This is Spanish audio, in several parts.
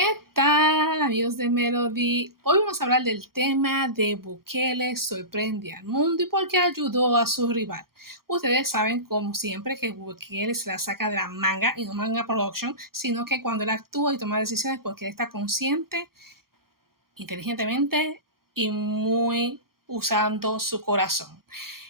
¿Qué tal, amigos de Melody? Hoy vamos a hablar del tema de Bukele sorprende al mundo y por qué ayudó a su rival. Ustedes saben, como siempre, que Bukele se la saca de la manga y no manga production, sino que cuando él actúa y toma decisiones porque él está consciente, inteligentemente y muy usando su corazón.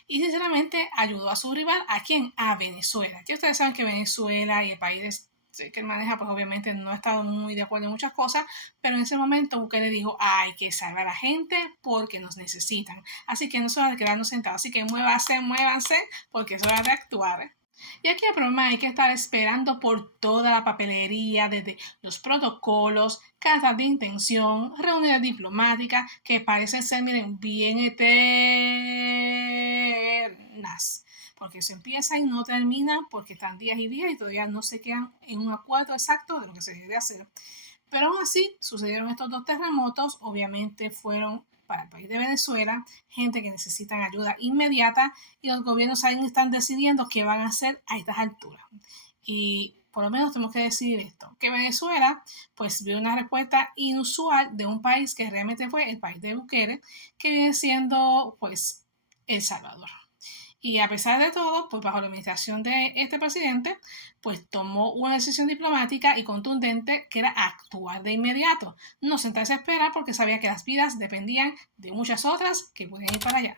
Y sinceramente ayudó a su rival, ¿a quién? A Venezuela. Que ustedes saben que Venezuela y el país que él maneja, pues obviamente no ha estado muy de acuerdo en muchas cosas, pero en ese momento Bukele dijo, hay que salvar a la gente porque nos necesitan. Así que no es hora de quedarnos sentados, así que muévanse, porque es hora de actuar. Y aquí el problema hay que estar esperando por toda la papelería, desde los protocolos, cartas de intención, reuniones diplomáticas, que parecen ser, miren, bien eternas. Porque eso empieza y no termina, porque están días y días y todavía no se quedan en un acuerdo exacto de lo que se debe hacer. Pero aún así, sucedieron estos dos terremotos, obviamente fueron para el país de Venezuela, gente que necesitan ayuda inmediata y los gobiernos ahí están decidiendo qué van a hacer a estas alturas. Y por lo menos tenemos que decidir esto, que Venezuela pues vio una respuesta inusual de un país que realmente fue el país de Bukele, que viene siendo pues El Salvador. Y a pesar de todo, pues bajo la administración de este presidente, pues tomó una decisión diplomática y contundente que era actuar de inmediato, no sentarse a esperar porque sabía que las vidas dependían de muchas otras que podían ir para allá.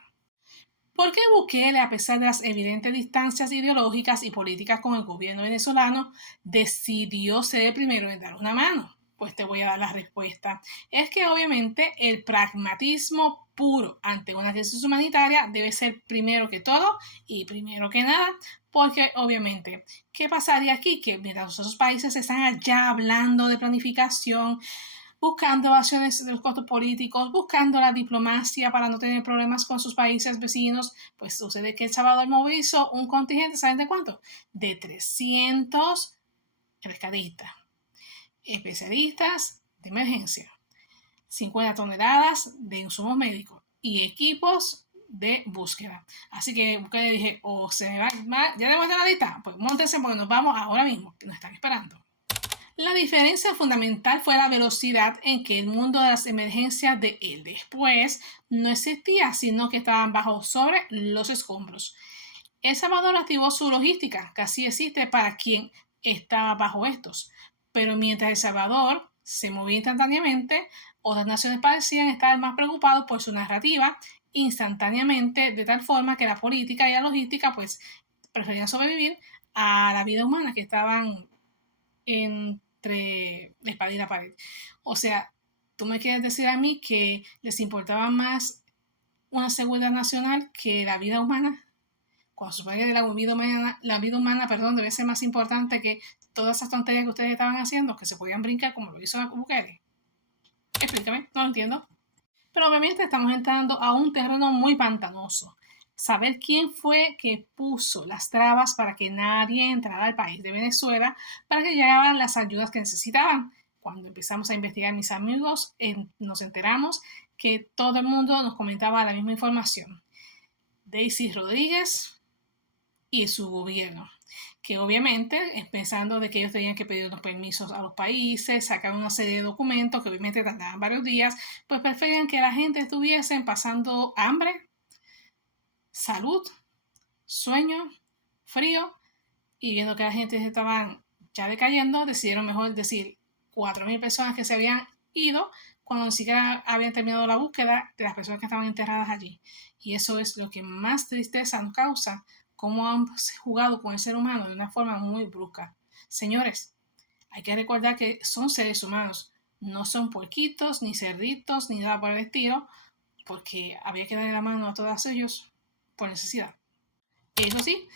¿Por qué Bukele, a pesar de las evidentes distancias ideológicas y políticas con el gobierno venezolano, decidió ser el primero en dar una mano? Pues te voy a dar la respuesta. Es que obviamente el pragmatismo puro ante una crisis humanitaria debe ser primero que todo y primero que nada, porque obviamente, ¿qué pasaría aquí? Que mientras los otros países están allá hablando de planificación, buscando acciones de los costos políticos, buscando la diplomacia para no tener problemas con sus países vecinos, pues sucede que El Salvador movilizó un contingente, ¿saben de cuánto? De 300 rescatistas, especialistas de emergencia, 50 toneladas de insumos médicos y equipos de búsqueda. Así que le dije, o se va, ya le muestro la lista, pues montense porque nos vamos ahora mismo, que nos están esperando. La diferencia fundamental fue la velocidad en que el mundo de las emergencias de él después no existía, sino que estaban bajo sobre los escombros. El Salvador activó su logística, que así existe para quien estaba bajo estos. Pero mientras El Salvador se movía instantáneamente, otras naciones parecían estar más preocupados por su narrativa instantáneamente, de tal forma que la política y la logística pues preferían sobrevivir a la vida humana que estaban entre la espada y la pared. O sea, tú me quieres decir a mí que les importaba más una seguridad nacional que la vida humana, cuando se supone que la vida humana, perdón, debe ser más importante que todas esas tonterías que ustedes estaban haciendo, que se podían brincar como lo hizo la Bukele. Explícame, no lo entiendo. Pero obviamente estamos entrando a un terreno muy pantanoso. Saber quién fue que puso las trabas para que nadie entrara al país de Venezuela para que llegaran las ayudas que necesitaban. Cuando empezamos a investigar, mis amigos, nos enteramos que todo el mundo nos comentaba la misma información. Daisy Rodríguez y su gobierno, que obviamente, pensando de que ellos tenían que pedir los permisos a los países, sacar una serie de documentos que obviamente tardaban varios días, pues preferían que la gente estuviese pasando hambre, salud, sueño, frío, y viendo que la gente se estaban ya decayendo, decidieron mejor decir 4.000 personas que se habían ido cuando ni siquiera habían terminado la búsqueda de las personas que estaban enterradas allí. Y eso es lo que más tristeza nos causa, cómo han jugado con el ser humano de una forma muy brusca. Señores, hay que recordar que son seres humanos, no son puerquitos, ni cerditos, ni nada por el estilo, porque había que darle la mano a todos ellos por necesidad. Eso sí,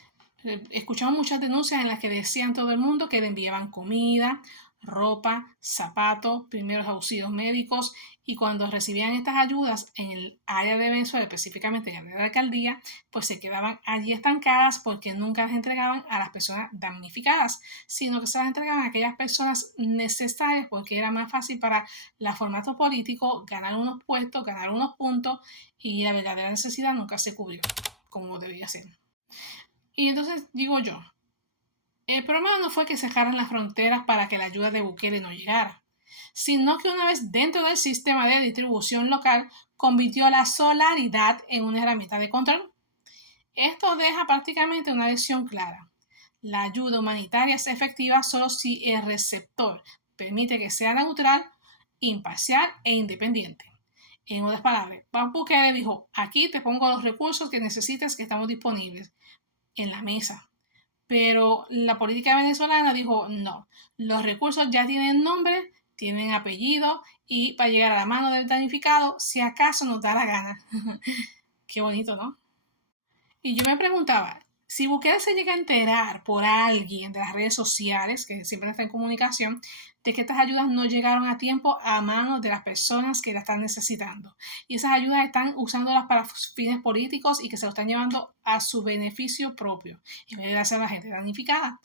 escuchamos muchas denuncias en las que decían todo el mundo que le enviaban comida, ropa, zapatos, primeros auxilios médicos, y cuando recibían estas ayudas en el área de Venezuela, específicamente en el área de la alcaldía, pues se quedaban allí estancadas porque nunca las entregaban a las personas damnificadas, sino que se las entregaban a aquellas personas necesarias porque era más fácil para la formato político ganar unos puestos, ganar unos puntos, y la verdadera necesidad nunca se cubrió como debía ser. Y entonces digo yo, el problema no fue que cerraran las fronteras para que la ayuda de Bukele no llegara. sino que una vez dentro del sistema de distribución local, convirtió la solidaridad en una herramienta de control. Esto deja prácticamente una lección clara. La ayuda humanitaria es efectiva solo si el receptor permite que sea neutral, imparcial e independiente. En otras palabras, Bob Bukele dijo, aquí te pongo los recursos que necesites que estamos disponibles en la mesa. Pero la política venezolana dijo, no, los recursos ya tienen nombre, tienen apellido y para llegar a la mano del damnificado, si acaso nos da la gana. Qué bonito, ¿no? Y yo me preguntaba, si Bukele se llega a enterar por alguien de las redes sociales, que siempre está en comunicación, de que estas ayudas no llegaron a tiempo a manos de las personas que las están necesitando. Y esas ayudas están usándolas para fines políticos y que se lo están llevando a su beneficio propio, en vez de hacer a la gente damnificada.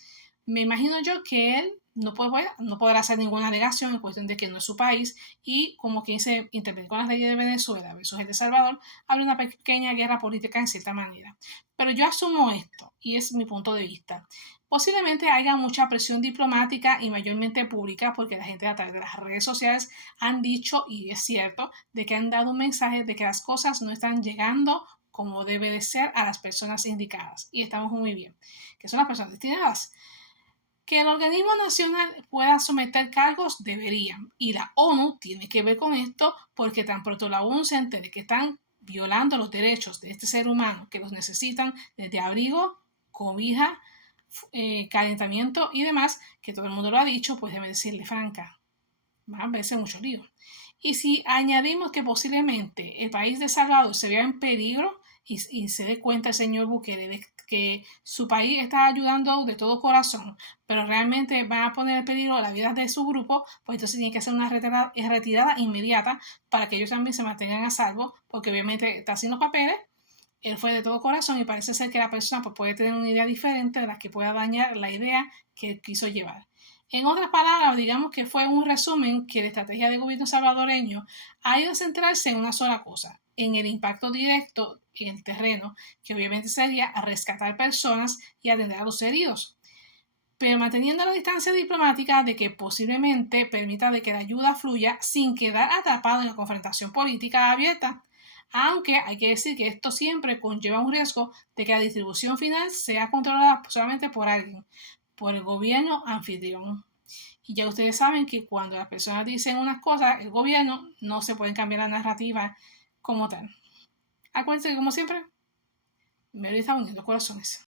Me imagino yo que él no podrá hacer ninguna alegación en cuestión de que no es su país y como quien se interviene con las leyes de Venezuela versus el de Salvador, habla una pequeña guerra política en cierta manera. Pero yo asumo esto y es mi punto de vista. Posiblemente haya mucha presión diplomática y mayormente pública porque la gente a través de las redes sociales han dicho, y es cierto, de que han dado un mensaje de que las cosas no están llegando como debe de ser a las personas indicadas. Y estamos muy bien. ¿Qué son las personas destinadas? Que el organismo nacional pueda someter cargos, deberían. Y la ONU tiene que ver con esto porque tan pronto la ONU se entere que están violando los derechos de este ser humano, que los necesitan desde abrigo, cobija, calentamiento y demás, que todo el mundo lo ha dicho, pues debe decirle franca. Va a verse mucho lío. Y si añadimos que posiblemente el país de Salvador se vea en peligro y se dé cuenta el señor Bukele de que su país está ayudando de todo corazón, pero realmente van a poner en peligro la vida de su grupo, pues entonces tiene que hacer una retirada inmediata para que ellos también se mantengan a salvo, porque obviamente está haciendo papeles, él fue de todo corazón y parece ser que la persona pues, puede tener una idea diferente de la que pueda dañar la idea que él quiso llevar. En otras palabras, digamos que fue un resumen que la estrategia de gobierno salvadoreño ha ido a centrarse en una sola cosa, en el impacto directo en el terreno, que obviamente sería a rescatar personas y atender a los heridos, pero manteniendo la distancia diplomática de que posiblemente permita de que la ayuda fluya sin quedar atrapado en la confrontación política abierta. Aunque hay que decir que esto siempre conlleva un riesgo de que la distribución final sea controlada solamente por alguien, por el gobierno anfitrión. Y ya ustedes saben que cuando las personas dicen unas cosas, el gobierno no se puede cambiar la narrativa como tal. Acuérdense que como siempre, me está uniendo corazones.